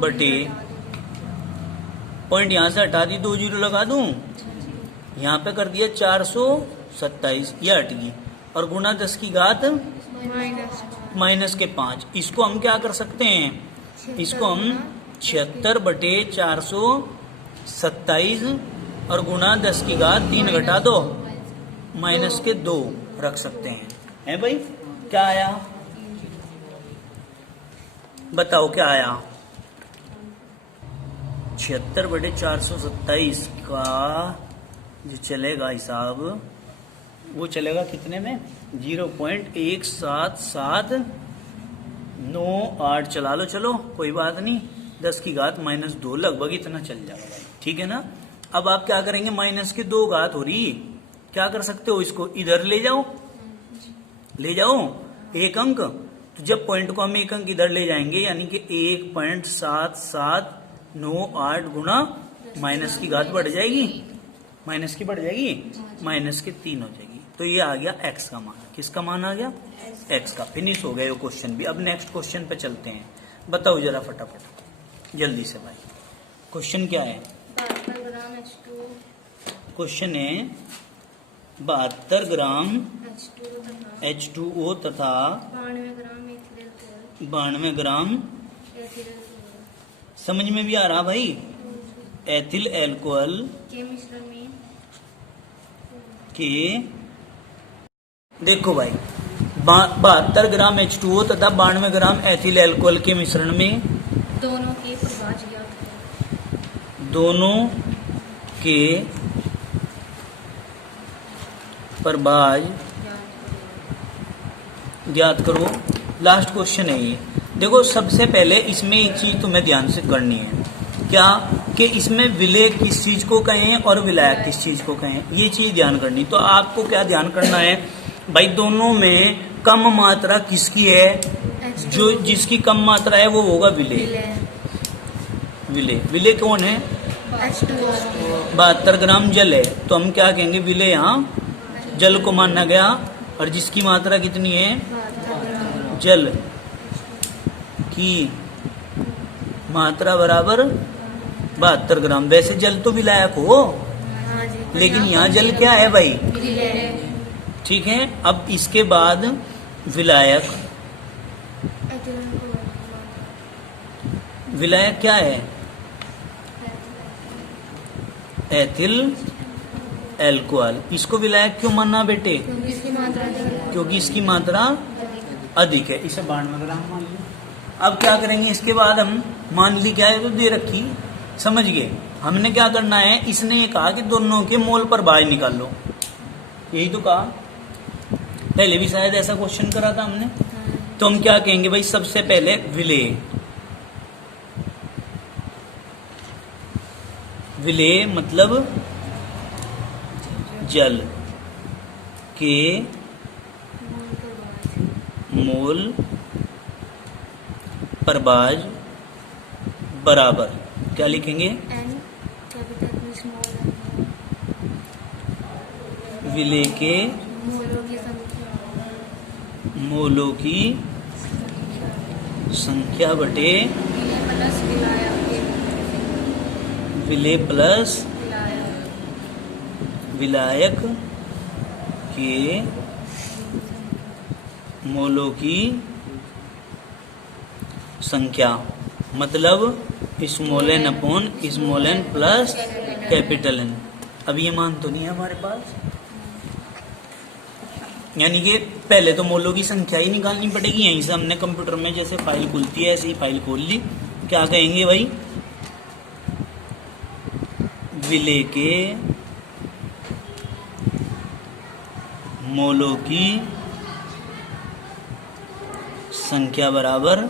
बटे पॉइंट यहां से हटा दी, 2 जीरो लगा दूं, यहाँ पे कर दिया 427, ये हट गई, और गुना 10 की घात माइनस के 5। इसको हम क्या कर सकते हैं, इसको हम 76 बटे 427 और गुना 10 की घात 3 घटा दो माइनस के 2 रख सकते हैं। है भाई, क्या आया बताओ, क्या आया 76 बटे 427 का जो चलेगा हिसाब वो चलेगा कितने में 0.1779 चला लो, चलो कोई बात नहीं, 10 की घात -2 लगभग इतना चल जाएगा भाई, ठीक है ना। अब आप क्या करेंगे, माइनस की 2 घात हो रही, क्या कर सकते हो, इसको इधर ले जाओ, ले जाओ एक अंक। तो जब पॉइंट को हम एक अंक इधर ले जाएंगे यानी कि 1.7798 गुना माइनस की घात बढ़ जाएगी, माइनस की बढ़ जाएगी, माइनस के 3 हो जाएगी। तो ये आ गया एक्स का मान। किसका मान आ गया, एक्स का। फिनिश हो गया ये क्वेश्चन भी। अब नेक्स्ट क्वेश्चन पे चलते हैं। बताओ जरा फटाफट जल्दी से भाई, क्वेश्चन क्या है। 72 ग्राम H2 क्वेश्चन है 72 ग्राम H2 तथा H2O तथा 92 ग्राम एथिल अल्कोहल 92 ग्राम, एथिल अल्कोहल समझ में भी आ रहा भाई, एथिल एल्कोहल के मिश्रण में के, देखो भाई 72 ग्राम H2O तथा 92 ग्राम एथिल एल्कोहल के मिश्रण में दोनों के प्रभाज ज्ञात करें। दोनों के प्रभाज ज्ञात करो। लास्ट क्वेश्चन है ये। देखो सबसे पहले इसमें एक चीज तुम्हें ध्यान से करनी है, क्या कि इसमें विलेय किस चीज को कहें और विलायक किस चीज को कहें, ये चीज ध्यान करनी। तो आपको क्या ध्यान करना है भाई, दोनों में कम मात्रा किसकी है, जो जिसकी कम मात्रा है वो होगा विलेय। विलेय, विलेय कौन है, H2O 72 ग्राम जल है, तो हम क्या कहेंगे, विलेय यहाँ जल को माना गया। और जिसकी मात्रा कितनी है, 72 ग्राम जल की मात्रा बराबर 72 ग्राम। वैसे जल तो विलायक हो, हाँ जी, लेकिन यहाँ जल क्या है भाई, विलेय ठीक है। अब इसके बाद विलायक, एथिल अल्कोहल विलायक क्या है, एथिल एल्कोहल। इसको विलायक क्यों मानना बेटे, क्योंकि इसकी मात्रा अधिक है। क्योंकि इसकी मात्रा अधिक है। इसे 92 ग्राम मान लिया। अब क्या करेंगे, इसके बाद हम मान ली क्या है, तो दे रखी, समझ गए। हमने क्या करना है, इसने ये कहा कि दोनों के मोल पर भाज निकाल लो, यही तो कहा, पहले भी शायद ऐसा क्वेश्चन करा था हमने। तो हम क्या कहेंगे भाई, सबसे पहले विलेय, विलेय मतलब जल के मोल प्रभाज बराबर, क्या लिखेंगे, N कैपिटल में स्मॉल विलेय के मोलों की संख्या मोलों की संख्या बटे विलेय प्लस विलायक के विलेय प्लस विलायक विलायक के मोलों की संख्या, मतलब small N upon small N plus capital N. अब ये मान तो नहीं है हमारे पास, यानी कि पहले तो मोलों की संख्या ही निकालनी पड़ेगी। यहीं से हमने कंप्यूटर में जैसे फाइल खुलती है ऐसे ही फाइल खोल ली। क्या कहेंगे भाई, विलेय के मोलों की संख्या बराबर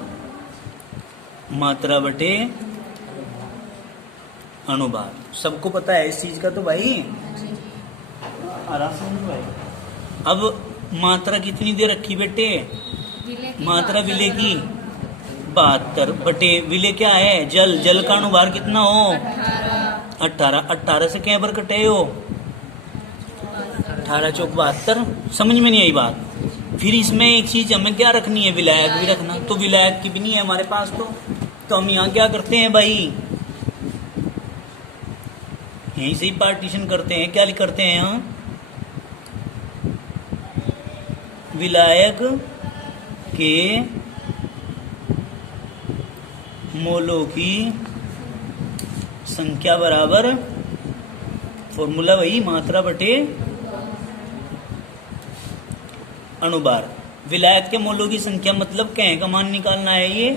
मात्रा बटे अनुभाग। सबको पता है इस चीज का तो भाई, आराम से भाई। अब मात्रा कितनी दे रखी बेटे, विलेय की मात्रा विलेय की 72 बटे विलेय क्या है, जल, जल का अनुभार कितना हो, 18। 18 से क्या पर कटे हो, 18 चौक 72। समझ में नहीं आई बात। फिर इसमें एक चीज हमें क्या रखनी है, विलायक भी रखना। तो विलायक की भी नहीं है हमारे पास, तो हम यहाँ क्या करते हैं भाई, यहीं से ही पार्टीशन करते हैं। क्या करते हैं यहाँ, विलायक के मोलों की संख्या बराबर, फॉर्मूला वही, मात्रा बटे अनुभार। विलायक के मोलों की संख्या मतलब क्या का मान निकालना है, ये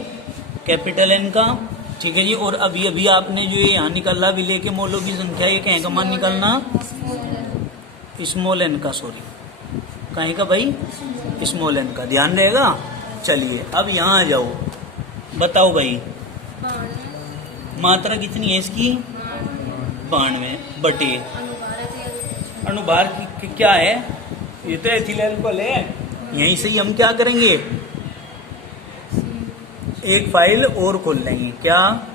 कैपिटल एन का, ठीक है जी। और अभी अभी आपने जो ये यहाँ निकाला विलेय के मोलों की संख्या, ये क्या का मान निकालना, स्मॉल एन का, सॉरी कहीं का भाई, स्मॉल एन का, ध्यान रहेगा। चलिए अब यहाँ आ जाओ, बताओ भाई मात्रा कितनी है इसकी, 92 बटे अनुभार है तो ये अनुभार की क्या है, ये तो एथिल अल्कोहल है। यहीं से ही हम क्या करेंगे, एक फाइल और खोल लेंगे, क्या,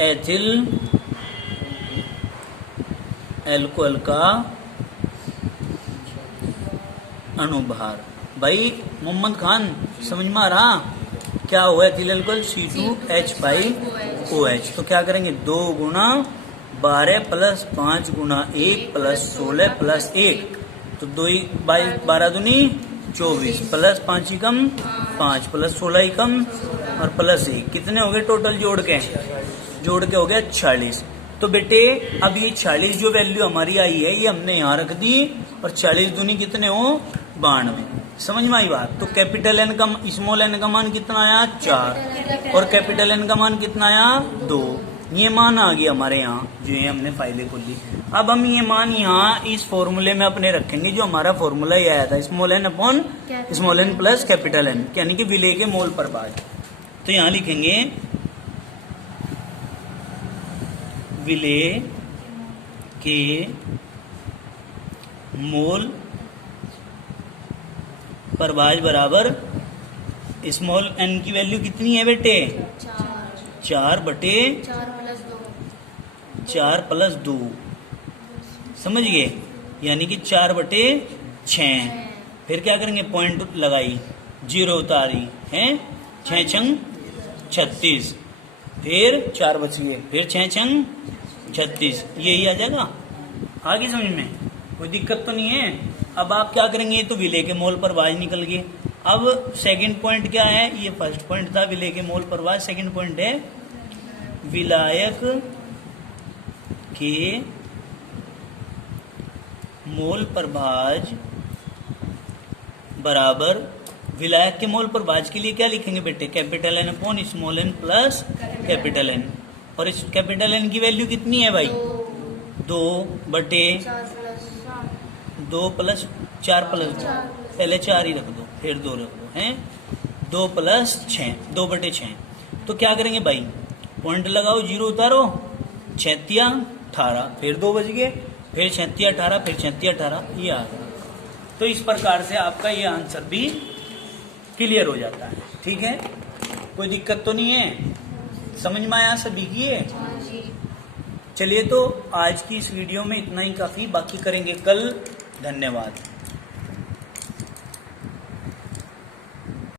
एथिल अल्कोहल का अनुभार। भाई मोहम्मद खान समझ में आ रहा, क्या हुआ एथिल अल्कोहल C2H5OH। तो क्या करेंगे, 2 गुना 12 प्लस 5 गुना 1 प्लस 16 प्लस 1, तो 2 12 दूनी 24 प्लस 5 ही कम 5 प्लस 16 ही कम और प्लस 1, कितने हो गए टोटल जोड़ के हो गया 46। तो बेटे अब ये 46 जो वैल्यू हमारी आई है ये हमने यहाँ रख दी, और 40 दूनी कितने हो 92। समझ में आई बात। तो कैपिटल एन का स्मॉल एन का मान कितना आया 4 और कैपिटल एन का मान कितना आया 2। ये मान आ गया हमारे यहाँ, जो ये हमने फाइलें खोली। अब हम ये मान यहाँ इस फॉर्मूले में अपने रखेंगे, जो हमारा फॉर्मूला ये आया था, small N upon small N plus capital N, यानी कि विलेय के मोल पर भाज। तो यहाँ लिखेंगे विलेय के मोल परभाज बराबर स्मॉल एन की वैल्यू कितनी है बेटे 4 बटे 4 प्लस 2, समझ गए, यानी कि 4 बटे 6। फिर क्या करेंगे, पॉइंट लगाई, 0 उतारी है, 6 छंग 36, फिर 4 बच गए, फिर 6 छंग 36, यही आ जाएगा। आगे समझ में कोई दिक्कत तो नहीं है। अब आप क्या करेंगे, तो विलेय के मोल पर भाज निकल गए। अब सेकंड पॉइंट क्या है, ये फर्स्ट पॉइंट था विलेय के मोल पर भाज, सेकंड पॉइंट है विलायक के मोल पर भाज बराबर, विलायक के मोल पर भाज के लिए क्या लिखेंगे बेटे, capital N upon small N plus capital N. और इस कैपिटल एन की वैल्यू कितनी है भाई 2 बटे 2 प्लस 4 प्लस 2, पहले 4 ही रख दो फिर 2 रख दो, हैं 2 प्लस 6, 2 बटे 6। तो क्या करेंगे भाई, पॉइंट लगाओ, 0 उतारो, 36 18, फिर 2 बज गए, फिर 36 18, फिर 36 18, ये आ गया। तो इस प्रकार से आपका ये आंसर भी क्लियर हो जाता है। ठीक है, कोई दिक्कत तो नहीं है, समझ में आया सभी की है। चलिए तो आज की इस वीडियो में इतना ही काफी, बाकी करेंगे कल। धन्यवाद।